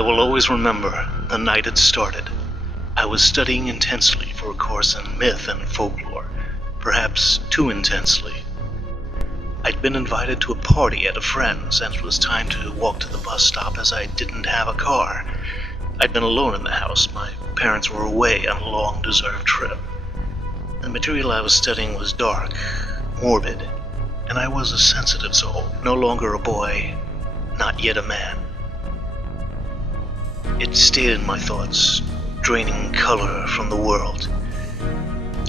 I will always remember the night it started. I was studying intensely for a course in myth and folklore, perhaps too intensely. I'd been invited to a party at a friend's, and it was time to walk to the bus stop as I didn't have a car. I'd been alone in the house. My parents were away on a long, deserved trip. The material I was studying was dark, morbid, and I was a sensitive soul, no longer a boy, not yet a man. It stayed in my thoughts, draining color from the world.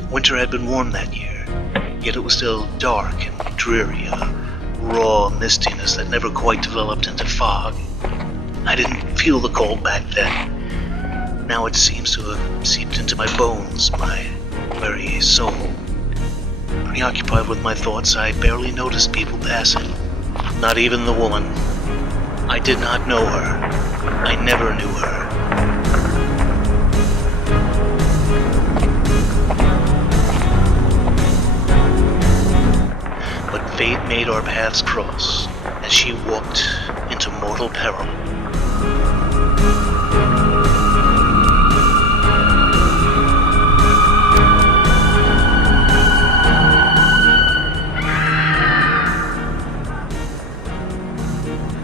Winter had been warm that year, yet it was still dark and dreary, a raw mistiness that never quite developed into fog. I didn't feel the cold back then. Now it seems to have seeped into my bones, my very soul. Preoccupied with my thoughts, I barely noticed people passing. Not even the woman. I did not know her. I never knew her. But fate made our paths cross as she walked into mortal peril.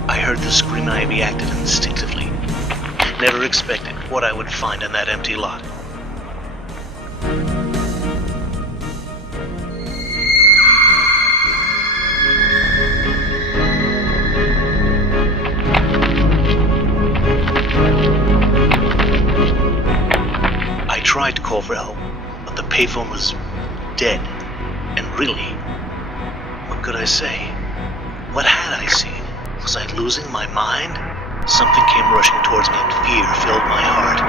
I heard the scream and I reacted instinctively. Never expected what I would find in that empty lot. I tried to call for help, but the payphone was dead. And really, what could I say? What had I seen? Was I losing my mind? Something came rushing towards me and fear filled my heart.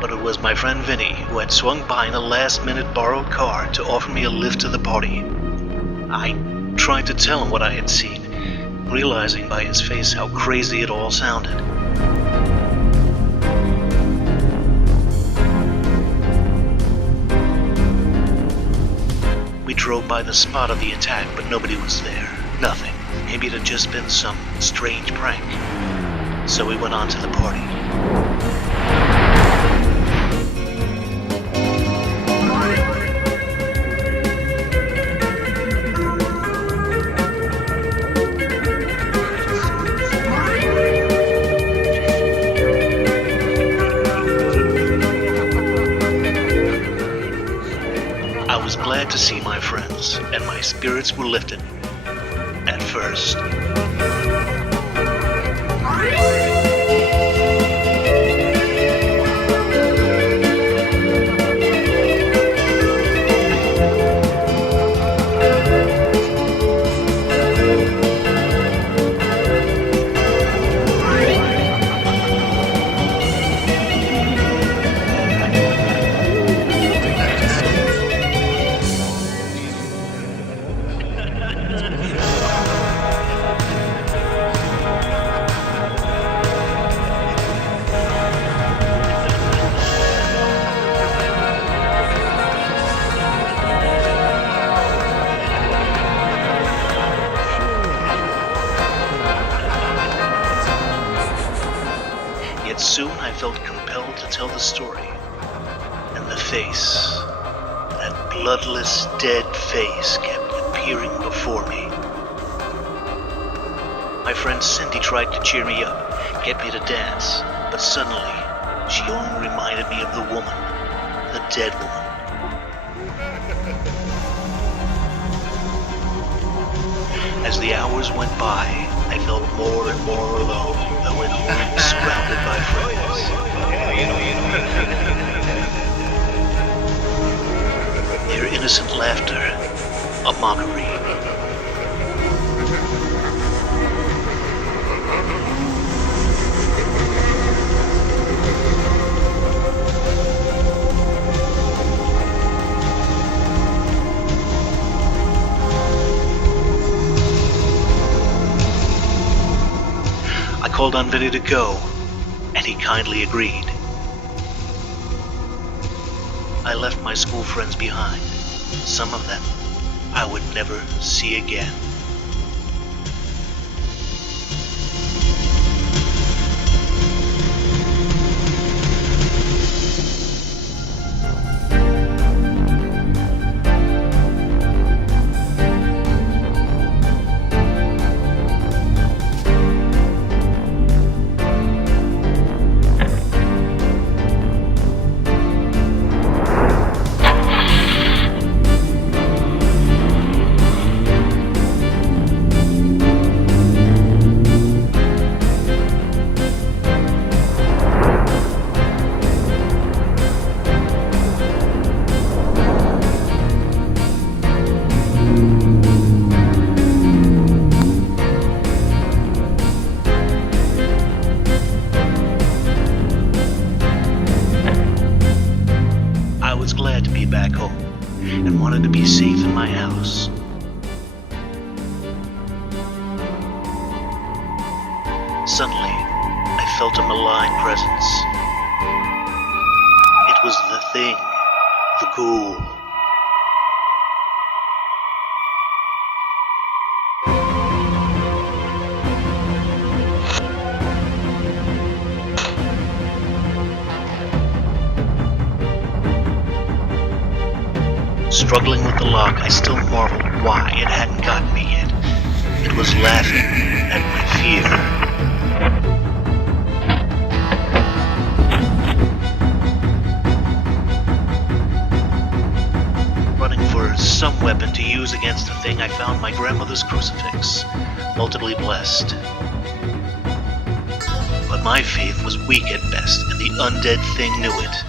But it was my friend Vinny who had swung by in a last-minute borrowed car to offer me a lift to the party. I tried to tell him what I had seen, realizing by his face how crazy it all sounded. We drove by the spot of the attack, but nobody was there. Nothing. Maybe it had just been some strange prank. So we went on to the party. I was glad to see my friends, and my spirits were lifted. At first. Yet soon I felt compelled to tell the story. And the face, that bloodless, dead face, kept appearing before me. My friend Cindy tried to cheer me up, get me to dance, but suddenly she only reminded me of the woman, the dead woman. As the hours went by, I felt more and more alone, though at home surrounded by friends. Their innocent laughter, a mockery. I called on Vinny to go, and he kindly agreed. I left my school friends behind. Some of them I would never see again. I was glad to be back home and wanted to be safe in my house. Suddenly, I felt a malign presence. It was the thing, the ghoul. Struggling with the lock, I still marveled why it hadn't gotten me yet. It was laughing at my fear. Running for some weapon to use against the thing, I found my grandmother's crucifix, multiply blessed. But my faith was weak at best, and the undead thing knew it.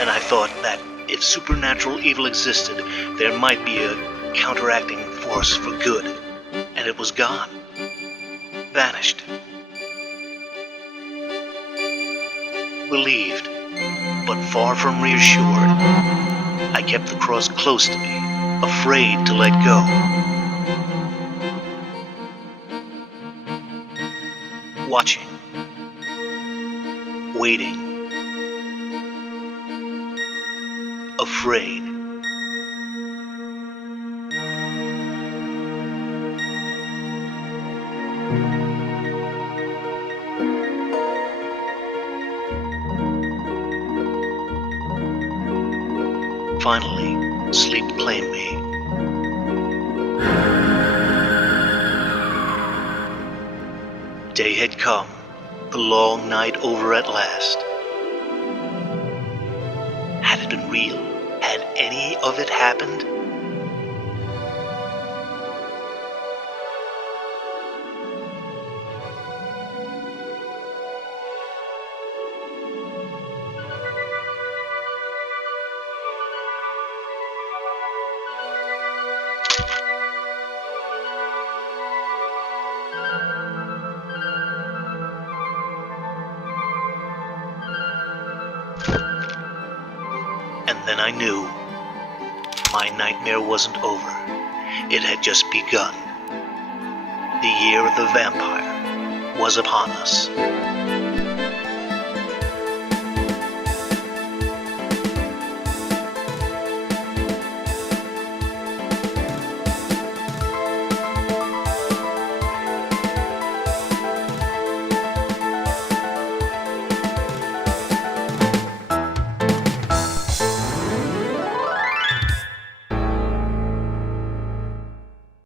And I thought that if supernatural evil existed, there might be a counteracting force for good. And it was gone. Vanished. Relieved, but far from reassured, I kept the cross close to me, afraid to let go. Watching. Waiting. Afraid. Finally, sleep claimed me. Day had come, the long night over at last. Had it been real? Had any of it happened? And then I knew my nightmare wasn't over. It had just begun. The year of the vampire was upon us.